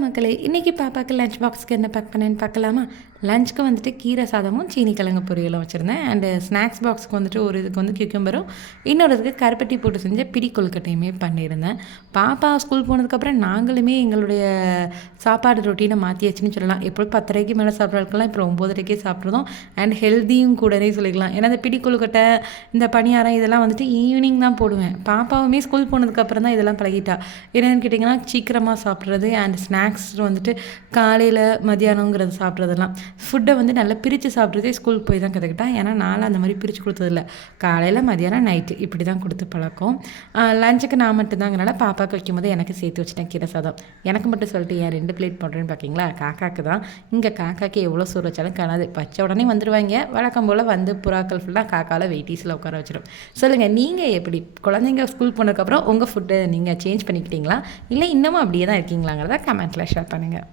மக்களே இன்றைக்கி பாப்பாவுக்கு லஞ்ச் பாக்ஸ்க்கு என்ன பேக் பண்ணேன்னு பார்க்கலாமா. லஞ்சுக்கு வந்துட்டு கீரை சாதமும் சீனி கிழங்கு பொரியலும் வச்சுருந்தேன். அண்டு ஸ்நாக்ஸ் பாக்ஸுக்கு வந்துட்டு ஒரு இதுக்கு வந்து கியூக்கம்பரும், இன்னொரு இதுக்கு கருப்பட்டி போட்டு செஞ்ச பிடி கொழுக்கட்டையுமே பண்ணியிருந்தேன். பாப்பா ஸ்கூல் போனதுக்கப்புறம் நாங்களுமே எங்களுடைய சாப்பாடு ரொட்டீனை மாற்றியாச்சுன்னு சொல்லலாம். எப்போ 10:30க்கு மேலே சாப்பிட்றதுக்கெல்லாம் இப்போ 9:30க்கே சாப்பிட்றதும் அண்ட் ஹெல்த்தியும் கூடனே சொல்லிக்கலாம். ஏன்னா இந்த பிடி கொழுக்கட்டை, இந்த பணியாரம் இதெல்லாம் வந்துட்டு ஈவினிங் தான் போடுவேன். பாப்பாவுமே ஸ்கூல் போனதுக்கப்புறம் தான் இதெல்லாம் பழகிட்டா. என்னென்னு கேட்டிங்கன்னா சீக்கிரமாக சாப்பிட்றது அண்ட் ஸ்நாக்ஸ் வந்துட்டு காலையில் மதியானங்கிறது சாப்பிட்றதெல்லாம் ஃபுட்டை வந்து நல்லா பிரித்து சாப்பிட்றதே ஸ்கூலுக்கு போய் தான் கற்றுக்கிட்டா. ஏன்னா நானும் அந்த மாதிரி பிரித்து கொடுத்ததில்ல. காலையில் மதியானம் நைட்டு இப்படி தான் கொடுத்து பழக்கம். லஞ்சுக்கு நான் மட்டும்தாங்கிறனால பாப்பாவுக்கு வைக்கும்போது எனக்கு சேர்த்து வச்சுட்டேன் கீரை சாதம். எனக்கு மட்டும் சொல்லிட்டு ஏன் 2 பிளேட் போடுறேன்னு பார்க்கிங்களா, காக்காக்கு தான். இங்கே காக்காக்கு எவ்வளோ சோறு வச்சாலும் காணாது. வச்ச உடனே வந்துடுவாங்க. வழக்கம் போல் வந்து புறாக்கள் ஃபுல்லாக காக்காவில் வெயிட்டீஸில் உட்கார வச்சிடும். சொல்லுங்கள், நீங்கள் எப்படி குழந்தைங்க ஸ்கூல் போனதுக்கப்புறம் உங்கள் ஃபுட்டு நீங்கள் சேஞ்ச் பண்ணிக்கிட்டீங்களா, இல்லை இன்னமும் அப்படியே தான் இருக்கீங்களாங்கிறத கமெண்ட்டில் ஷேர் பண்ணுங்கள்.